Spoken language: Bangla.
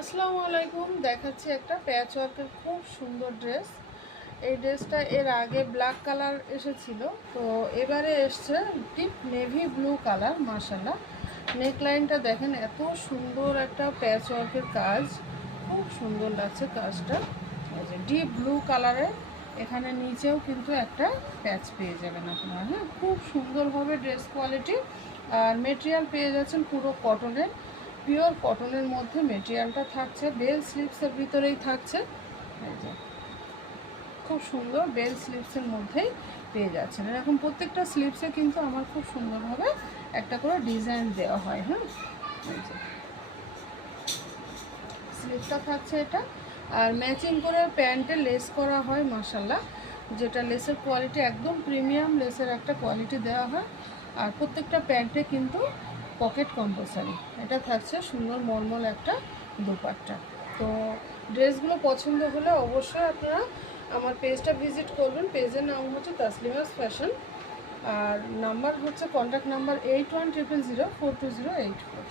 আসসালামু আলাইকুম। দেখাচ্ছি একটা প্যাচ ওয়ার্কের খুব সুন্দর ড্রেস। এই ড্রেসটা এর আগে ব্ল্যাক কালার এসেছিল, তো এবারে এসছে ডিপ নেভি ব্লু কালার। মাশাআল্লাহ, নেকলাইনটা দেখেন, এত সুন্দর একটা প্যাচ ওয়ার্কের কাজ, খুব সুন্দর লাগছে কাজটা। এই যে ডিপ ব্লু কালারের, এখানে নিচেও কিন্তু একটা প্যাচ পেয়ে যাবেন আপনারা। হ্যাঁ, খুব সুন্দর হবে ড্রেস কোয়ালিটি। আর মেটেরিয়াল পেয়ে যাচ্ছেন পুরো কটনের, পিওর কটনের মধ্যে মেটেরিয়ালটা থাকছে। বেল স্লিভসের ভিতরেই থাকছে। এই যে খুব সুন্দর বেল স্লিভসের মধ্যেই পেয়ে যাচ্ছেন। এরকম প্রত্যেকটা স্লিভসে কিন্তু আমার খুব সুন্দরভাবে একটা করে ডিজাইন দেওয়া হয়। হ্যাঁ, এই যে স্লিভটা থাকছে এটা, আর ম্যাচিং করে প্যান্টে লেস করা হয়। মাশাআল্লাহ, যেটা লেসের কোয়ালিটি একদম প্রিমিয়াম লেসের একটা কোয়ালিটি দেওয়া হয়। আর প্রত্যেকটা প্যান্টে কিন্তু পকেট কম্পালসারি। এটা থাকছে সুন্দর মলমল একটা দুপাট্টা। তো ড্রেসগুলো পছন্দ হলে অবশ্যই আপনারা আমার পেজটা ভিজিট করবেন। পেজের নাম হচ্ছে তাসলিমাস ফ্যাশন, আর নাম্বার হচ্ছে কন্ট্যাক্ট নাম্বার 8100042084।